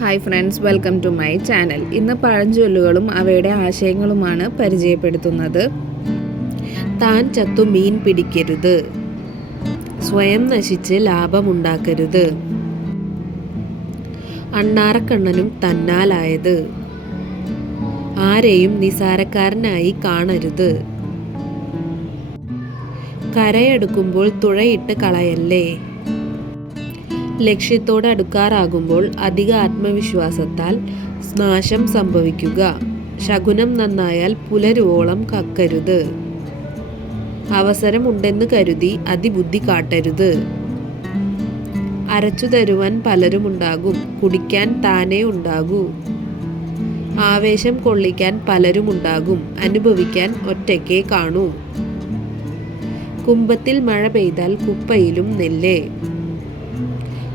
Hi friends, welcome to my channel. ഇന്ന് പഴഞ്ചൊല്ലുകളും അവയുടെ ആശയങ്ങളുമാണ് പരിചയപ്പെടുത്തുന്നത്. താൻ ചത്തു മീൻ പിടിക്കരുത്, സ്വയം നശിച്ച് ലാഭമുണ്ടാക്കരുത്, അണ്ണാറക്കണ്ണനും തന്നാലായത്, ആരെയും നിസാരക്കാരനായി കാണരുത്, കരയടുക്കുമ്പോൾ തുഴയിട്ട് കളയല്ലേ, ലക്ഷ്യത്തോട് അടുക്കാറാകുമ്പോൾ അധിക ആത്മവിശ്വാസത്താൽ നാശം സംഭവിക്കുക, ശകുനം നന്നായാൽ പുലരുവോളം കക്കരുത്, അവസരമുണ്ടെന്ന് കരുതി അതിബുദ്ധി കാട്ടരുത്, അരച്ചു തരുവാൻ പലരുമുണ്ടാകും, കുടിക്കാൻ താനേ ഉണ്ടാകൂ, ആവേശം കൊള്ളിക്കാൻ പലരുമുണ്ടാകും, അനുഭവിക്കാൻ ഒറ്റയ്ക്കേ കാണൂ, കുംഭത്തിൽ മഴ പെയ്താൽ കുപ്പയിലും നെല്ല്.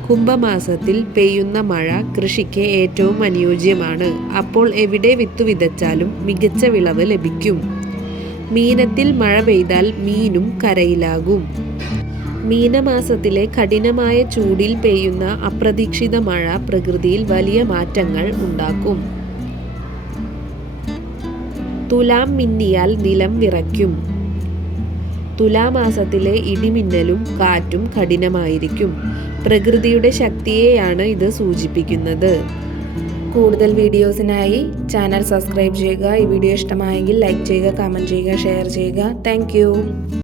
കുംഭമാസത്തിൽ പെയ്യുന്ന മഴ കൃഷിക്ക് ഏറ്റവും അനുയോജ്യമാണ്. അപ്പോൾ എവിടെ വിത്തു വിതച്ചാലും മികച്ച വിളവ് ലഭിക്കും. മീനത്തിൽ മഴ പെയ്താൽ മീനും കരയിലാകും. മീനമാസത്തിലെ കഠിനമായ ചൂടിൽ പെയ്യുന്ന അപ്രതീക്ഷിത മഴ പ്രകൃതിയിൽ വലിയ മാറ്റങ്ങൾ ഉണ്ടാക്കും. തുലാം മിന്നിയാൽ നിലം വിറയ്ക്കും. തുലാമാസത്തിലെ ഇടിമിന്നലും കാറ്റും കഠിനമായിരിക്കും. പ്രകൃതിയുടെ ശക്തിയെയാണ് ഇത് സൂചിപ്പിക്കുന്നത്. കൂടുതൽ വീഡിയോസിനായി ചാനൽ സബ്സ്ക്രൈബ് ചെയ്യുക. ഈ വീഡിയോ ഇഷ്ടമായെങ്കിൽ ലൈക്ക് ചെയ്യുക, കമൻറ്റ് ചെയ്യുക, ഷെയർ ചെയ്യുക. താങ്ക്